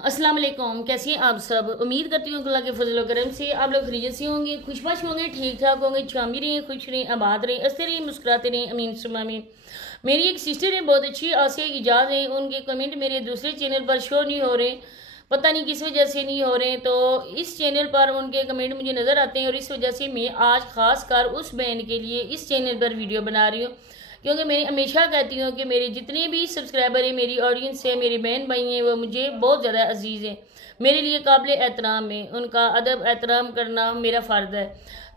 अस्सलाम वालेकुम। कैसी हैं आप सब? उम्मीद करती हूँ अल्लाह के फजल व करम से आप लोग खैरियत से होंगे, खुशबाश होंगे, ठीक ठाक होंगे, शामिल रहें, खुश रहें, आबाद रहें, हंसते रहें, मुस्कुराते रहें, अमीन सुम्मा अमीन। मेरी एक सिस्टर है, बहुत अच्छी, आसिया इजाज़ है। उनके कमेंट मेरे दूसरे चैनल पर शो नहीं हो रहे, पता नहीं किस वजह से नहीं हो रहे। तो इस चैनल पर उनके कमेंट मुझे नज़र आते हैं और इस वजह से मैं आज ख़ास कर उस बहन के लिए इस चैनल पर वीडियो बना रही हूँ, क्योंकि मैं हमेशा कहती हूँ कि मेरे जितने भी सब्सक्राइबर हैं, मेरी ऑडियंस है, मेरी बहन भाई हैं, वो मुझे बहुत ज़्यादा अजीज़ हैं, मेरे लिए काबिल एहतराम है। उनका अदब एहतराम करना मेरा फ़र्ज़ है।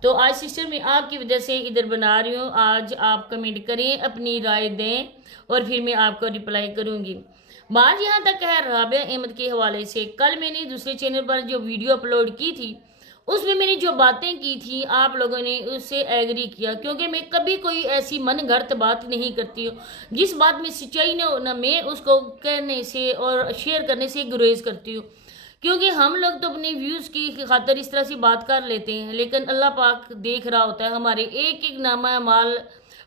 तो आज सिस्टर मैं आपकी वजह से इधर बना रही हूँ। आज आप कमेंट करें, अपनी राय दें और फिर मैं आपको रिप्लाई करूँगी। बात यहाँ तक है राबिया अहमद के हवाले से। कल मैंने दूसरे चैनल पर जो वीडियो अपलोड की थी, उसमें मैंने जो बातें की थी आप लोगों ने उससे एग्री किया, क्योंकि मैं कभी कोई ऐसी मन घड़त बात नहीं करती हूँ। जिस बात में सच्चाई न हो ना, मैं उसको कहने से और शेयर करने से गुरेज करती हूँ, क्योंकि हम लोग तो अपने व्यूज़ की खातिर इस तरह से बात कर लेते हैं, लेकिन अल्लाह पाक देख रहा होता है, हमारे एक एक नामा माल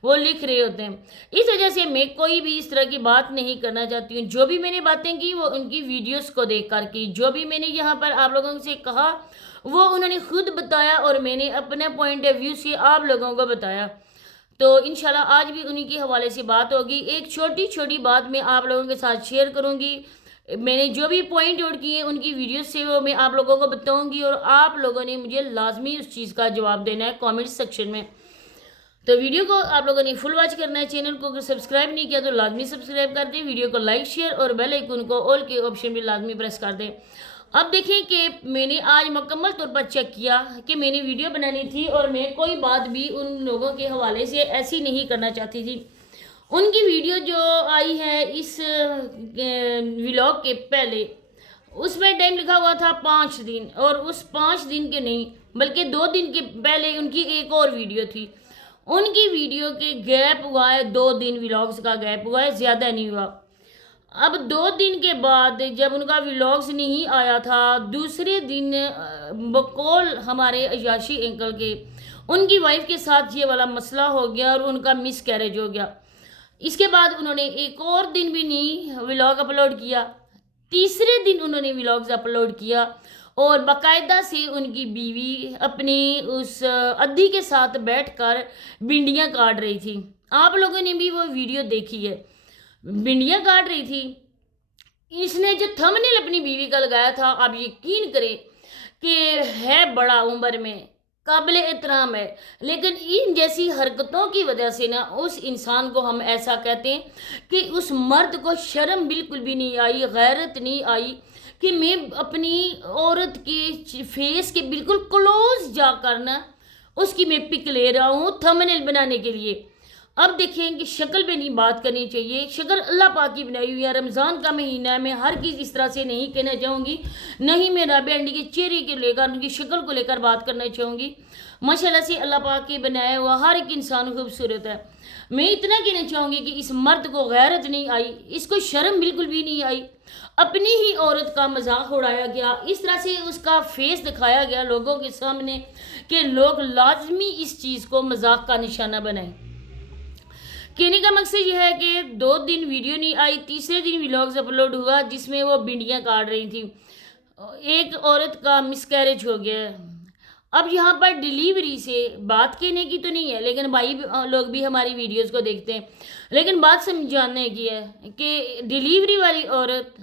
वो लिख रहे होते हैं। इस वजह से मैं कोई भी इस तरह की बात नहीं करना चाहती हूँ। जो भी मैंने बातें की वो उनकी वीडियोस को देख कर की, जो भी मैंने यहाँ पर आप लोगों से कहा वो उन्होंने खुद बताया और मैंने अपने पॉइंट ऑफ व्यू से आप लोगों को बताया। तो इंशाल्लाह आज भी उन्हीं के हवाले से बात होगी। एक छोटी छोटी बात मैं आप लोगों के साथ शेयर करूंगी। मैंने जो भी पॉइंट आउट किए उनकी वीडियो से वो मैं आप लोगों को बताऊंगी और आप लोगों ने मुझे लाजमी उस चीज़ का जवाब देना है कमेंट सेक्शन में। तो वीडियो को आप लोगों ने फुल वॉच करना है। चैनल को अगर सब्सक्राइब नहीं किया तो लाजमी सब्सक्राइब कर दें, वीडियो को लाइक शेयर और बेल आइकन को ऑल के ऑप्शन भी लाजमी प्रेस कर दें। अब देखें कि मैंने आज मुकम्मल तौर पर चेक किया कि मैंने वीडियो बनानी थी और मैं कोई बात भी उन लोगों के हवाले से ऐसी नहीं करना चाहती थी। उनकी वीडियो जो आई है इस व्लॉग के पहले, उसमें टाइम लिखा हुआ था 5 दिन, और उस 5 दिन के नहीं बल्कि 2 दिन के पहले उनकी एक और वीडियो थी। उनकी वीडियो के गैप हुआ है 2 दिन, व्लॉग्स का गैप हुआ है, ज़्यादा नहीं हुआ। अब 2 दिन के बाद जब उनका व्लॉग्स नहीं आया था, दूसरे दिन बकौल हमारे अयाशी अंकल के, उनकी वाइफ के साथ ये वाला मसला हो गया और उनका मिस कैरेज हो गया। इसके बाद उन्होंने एक और दिन भी नहीं व्लॉग अपलोड किया। तीसरे दिन उन्होंने व्लॉग्स अपलोड किया और बाकायदा से उनकी बीवी अपनी उस अद्दी के साथ बैठकर भिंडियाँ काट रही थी। आप लोगों ने भी वो वीडियो देखी है, भिंडियाँ काट रही थी। इसने जो थंबनेल अपनी बीवी का लगाया था, आप यकीन करें कि है बड़ा उम्र में, काबिल एहतराम है, लेकिन इन जैसी हरकतों की वजह से ना उस इंसान को हम ऐसा कहते हैं कि उस मर्द को शर्म बिल्कुल भी नहीं आई, गैरत नहीं आई कि मैं अपनी औरत के फेस के बिल्कुल क्लोज जाकर ना उसकी मैं पिक ले रहा हूँ थंबनेल बनाने के लिए। अब देखें कि शक्ल पे नहीं बात करनी चाहिए, शक्ल अल्लाह पाक की बनाई हुई है, रमज़ान का महीना है, मैं हर चीज़ इस तरह से नहीं कहना चाहूँगी, नहीं मैं राबिया आंटी के चेहरे के लेकर उनकी शक्ल को लेकर बात करना चाहूँगी। माशाल्लाह से अल्लाह पाक के बनाया हुआ हर एक इंसान खूबसूरत है। मैं इतना कहना चाहूँगी कि इस मर्द को गैरत नहीं आई, इसको शर्म बिल्कुल भी नहीं आई, अपनी ही औरत का मजाक उड़ाया गया, इस तरह से उसका फेस दिखाया गया लोगों के सामने कि लोग लाजमी इस चीज़ को मजाक का निशाना बनाएं। कहने का मकसद यह है कि 2 दिन वीडियो नहीं आई, तीसरे दिन व्लॉग्स अपलोड हुआ जिसमें वो भिंडियाँ काट रही थी। एक औरत का मिसकैरेज हो गया है। अब यहाँ पर डिलीवरी से बात कहने की तो नहीं है, लेकिन भाई लोग भी हमारी वीडियोस को देखते हैं, लेकिन बात समझाने की है कि डिलीवरी वाली औरत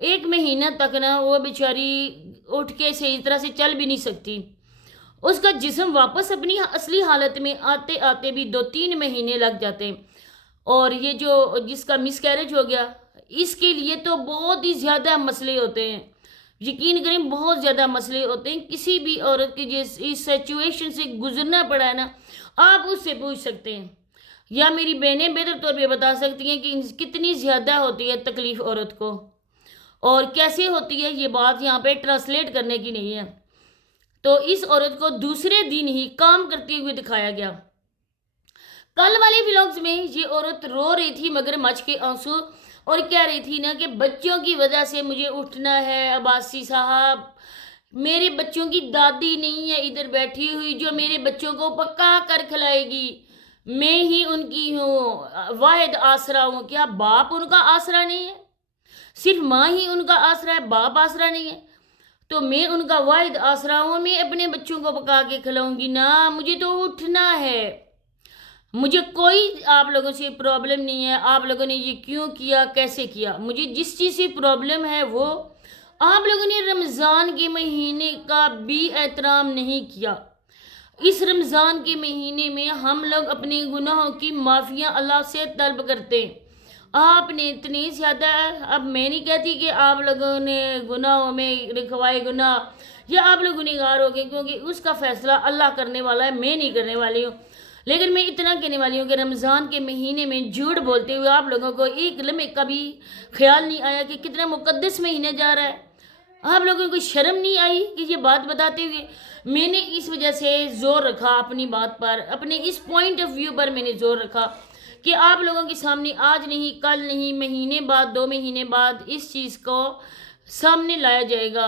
1 महीना तक ना वो बेचारी उठ के सही तरह से चल भी नहीं सकती। उसका जिस्म वापस अपनी असली हालत में आते आते भी 2-3 महीने लग जाते हैं। और ये जो जिसका मिसकैरेज हो गया, इसके लिए तो बहुत ही ज़्यादा मसले होते हैं, यकीन करें बहुत ज़्यादा मसले होते हैं। किसी भी औरत की जिस इस सिचुएशन से गुजरना पड़ा है ना, आप उससे पूछ सकते हैं, या मेरी बहनें बेहतर तौर पे बता सकती हैं कि कितनी ज़्यादा होती है तकलीफ़ औरत को और कैसे होती है। ये बात यहाँ पे ट्रांसलेट करने की नहीं है। तो इस औरत को दूसरे दिन ही काम करते हुए दिखाया गया। कल वाले व्लॉग्स में ये औरत रो रही थी मगरमच्छ के आंसू और कह रही थी ना कि बच्चों की वजह से मुझे उठना है, अब्बासी साहब मेरे बच्चों की दादी नहीं है इधर बैठी हुई जो मेरे बच्चों को पका कर खिलाएगी, मैं ही उनकी हूँ वाहिद आसरा हूँ। क्या बाप उनका आसरा नहीं है? صرف ماں ہی ان کا آسرا ہے، باپ آسرا نہیں ہے، تو میں ان کا واحد آسرا ہوں، میں اپنے بچوں کو پکا کے کھلاؤں گی نا، مجھے تو اٹھنا ہے۔ مجھے کوئی آپ لوگوں سے پرابلم نہیں ہے، آپ لوگوں نے یہ کیوں کیا، کیسے کیا، مجھے جس چیز سے پرابلم ہے وہ آپ لوگوں نے رمضان کے مہینے کا بھی احترام نہیں کیا۔ اس رمضان کے مہینے میں ہم لوگ اپنے گناہوں کی معافیاں اللہ سے طلب کرتے ہیں۔ آپ نے اتنی زیادہ، اب میں نہیں کہتی کہ آپ لوگوں نے گناہوں میں رکھوائے گناہ یا آپ لوگ گنہگار ہو گئے، کیونکہ اس کا فیصلہ اللہ کرنے والا ہے، میں نہیں کرنے والی ہوں۔ لیکن میں اتنا کہنے والی ہوں کہ رمضان کے مہینے میں جھوٹ بولتے ہوئے آپ لوگوں کو ایک لمحے کبھی خیال نہیں آیا کہ کتنا مقدس مہینہ جا رہا ہے؟ آپ لوگوں کو شرم نہیں آئی کہ یہ بات بتاتے ہوئے؟ میں نے اس وجہ سے زور رکھا اپنی بات پر، اپنے اس پوائنٹ آف ویو پر میں نے زور رکھا کہ آپ لوگوں کے سامنے آج نہیں، کل نہیں، مہینے بعد، 2 مہینے بعد اس چیز کو سامنے لایا جائے گا۔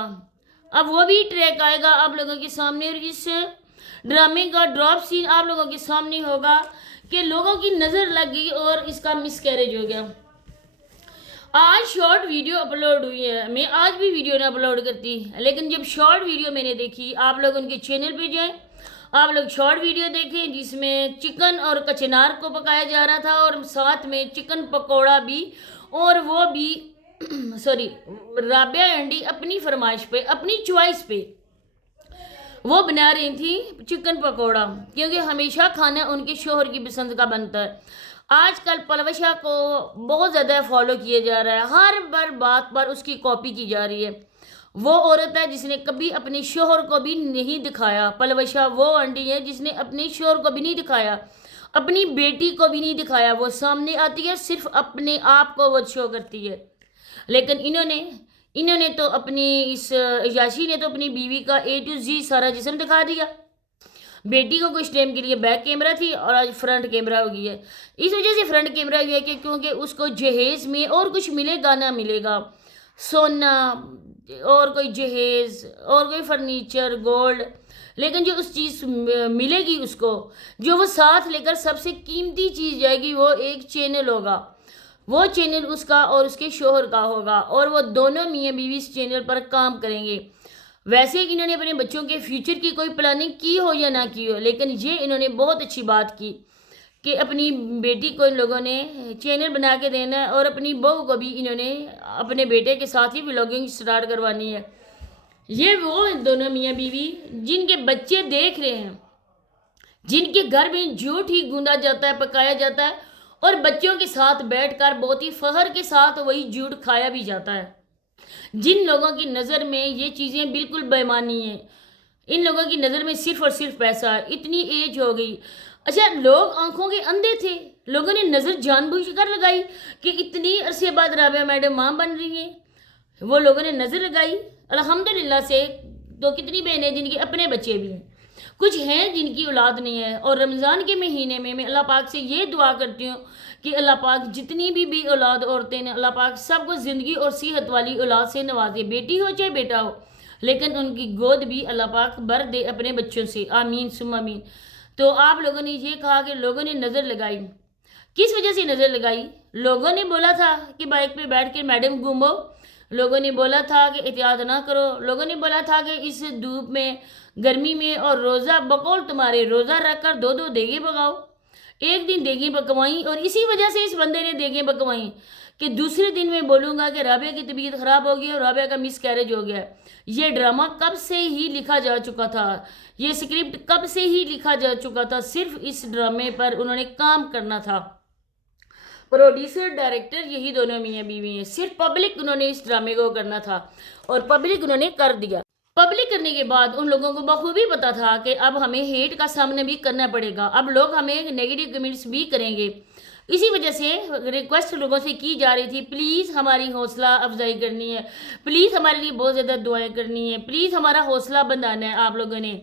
اب وہ بھی ٹریک آئے گا آپ لوگوں کے سامنے، اور اس ڈرامے کا ڈراپ سین آپ لوگوں کے سامنے ہوگا کہ لوگوں کی نظر لگ گئی اور اس کا مس کیریج ہو گیا۔ آج شارٹ ویڈیو اپلوڈ ہوئی ہے، میں آج بھی ویڈیو نہ اپلوڈ کرتی، لیکن جب شارٹ ویڈیو میں نے دیکھی، آپ لوگ ان کے چینل پہ جائیں، آپ لوگ شارٹ ویڈیو دیکھیں جس میں چکن اور کچنار کو پکایا جا رہا تھا اور ساتھ میں چکن پکوڑا بھی، اور وہ بھی سوری رابعہ انڈی اپنی فرمائش پہ، اپنی چوائس پہ وہ بنا رہی تھی چکن پکوڑا، کیونکہ ہمیشہ کھانا ان کے شوہر کی پسند کا بنتا ہے۔ آج کل پلوشا کو بہت زیادہ فالو کیا جا رہا ہے، ہر بار بات پر اس کی کاپی کی جا رہی ہے۔ وہ عورت ہے جس نے کبھی اپنے شوہر کو بھی نہیں دکھایا، پلوشا وہ آنٹی ہے جس نے اپنے شوہر کو بھی نہیں دکھایا، اپنی بیٹی کو بھی نہیں دکھایا، وہ سامنے آتی ہے صرف اپنے آپ کو وہ شو کرتی ہے۔ لیکن انہوں نے تو اپنی اس عیاشی نے تو اپنی بیوی کا A to Z سارا جسم دکھا دیا۔ بیٹی کو کچھ ٹائم کے لیے بیک کیمرہ تھی اور آج فرنٹ کیمرہ ہو گئی ہے۔ اس وجہ سے فرنٹ کیمرہ ہوئی ہے کہ کیونکہ اس کو جہیز میں اور کچھ ملے گا نہ ملے گا، سونا اور کوئی جہیز اور کوئی فرنیچر، گولڈ، لیکن جو اس چیز ملے گی اس کو، جو وہ ساتھ لے کر سب سے قیمتی چیز جائے گی، وہ ایک چینل ہوگا۔ وہ چینل اس کا اور اس کے شوہر کا ہوگا، اور وہ دونوں میاں بیوی اس چینل پر کام کریں گے۔ ویسے انہوں نے اپنے بچوں کے فیوچر کی کوئی پلاننگ کی ہو یا نہ کی ہو، لیکن یہ انہوں نے بہت اچھی بات کی کہ اپنی بیٹی کو ان لوگوں نے چینل بنا کے دینا ہے، اور اپنی بہو کو بھی انہوں نے اپنے بیٹے کے ساتھ ہی ولاگنگ سٹارٹ کروانی ہے۔ یہ وہ دونوں میاں بیوی جن کے بچے دیکھ رہے ہیں، جن کے گھر میں جھوٹ ہی گوندا جاتا ہے، پکایا جاتا ہے، اور بچوں کے ساتھ بیٹھ کر بہت ہی فخر کے ساتھ وہی جھوٹ کھایا بھی جاتا ہے۔ جن لوگوں کی نظر میں یہ چیزیں بالکل بے معنی ہیں، ان لوگوں کی نظر میں صرف اور صرف پیسہ ہے۔ اتنی ایج ہو گئی، اچھا لوگ آنکھوں کے اندھے تھے، لوگوں نے نظر جان بوجھ کر لگائی کہ اتنی عرصے بعد رابعہ میڈم ماں بن رہی ہیں، وہ لوگوں نے نظر لگائی۔ الحمدللہ سے تو کتنی بہنیں جن کے اپنے بچے بھی ہیں، کچھ ہیں جن کی اولاد نہیں ہے، اور رمضان کے مہینے میں اللہ پاک سے یہ دعا کرتی ہوں کہ اللہ پاک جتنی بھی اولاد عورتیں ہیں، اللہ پاک سب کو زندگی اور صحت والی اولاد سے نوازے، بیٹی ہو چاہے بیٹا ہو، لیکن ان کی گود بھی اللہ پاک بھر دے اپنے بچوں سے، آمین ثم آمین۔ تو آپ لوگوں نے یہ کہا کہ لوگوں نے نظر لگائی، کس وجہ سے نظر لگائی؟ لوگوں نے بولا تھا کہ بائک پہ بیٹھ کے میڈم گھومو، لوگوں نے بولا تھا کہ احتیاط نہ کرو، لوگوں نے بولا تھا کہ اس دھوپ میں، گرمی میں، اور روزہ بقول تمہارے روزہ رکھ کر 2 دیگیں پکاؤ۔ ایک دن دیگیں پکوائیں، اور اسی وجہ سے اس بندے نے دیگیں پکوائیں کہ دوسرے دن میں بولوں گا کہ رابعہ کی طبیعت خراب ہو گئی اور رابعہ کا مس کیریج ہو گیا۔ یہ ڈرامہ کب سے ہی لکھا جا چکا تھا، یہ سکرپٹ کب سے ہی لکھا جا چکا تھا، صرف اس ڈرامے پر انہوں نے کام کرنا تھا۔ پروڈیوسر ڈائریکٹر یہی دونوں میاں بیوی ہیں، صرف پبلک انہوں نے اس ڈرامے کو کرنا تھا، اور پبلک انہوں نے کر دیا۔ پبلک کرنے کے بعد ان لوگوں کو بخوبی پتا تھا کہ اب ہمیں ہیٹ کا سامنا بھی کرنا پڑے گا، اب لوگ ہمیں نیگیٹو کمنٹس بھی کریں گے۔ اسی وجہ سے ریکویسٹ لوگوں سے کی جا رہی تھی، پلیز ہماری حوصلہ افزائی کرنی ہے، پلیز ہمارے لیے بہت زیادہ دعائیں کرنی ہے، پلیز ہمارا حوصلہ بندھانا ہے، آپ لوگوں نے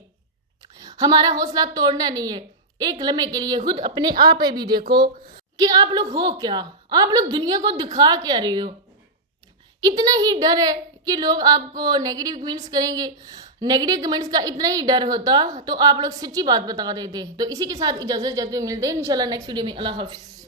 ہمارا حوصلہ توڑنا نہیں ہے۔ ایک لمحے کے لیے خود اپنے آپ پہ بھی دیکھو کہ آپ لوگ ہو کیا، آپ لوگ دنیا کو دکھا کیا رہے ہو۔ اتنا ہی ڈر ہے کہ لوگ آپ کو نیگیٹو کمنٹس کریں گے، نیگیٹو کمنٹس کا اتنا ہی ڈر ہوتا تو آپ لوگ سچی بات بتا دیتے۔ تو اسی کے ساتھ اجازت چاہتے ہوئے ملتے ہیں انشاءاللہ نیکسٹ ویڈیو میں۔ اللہ حافظ۔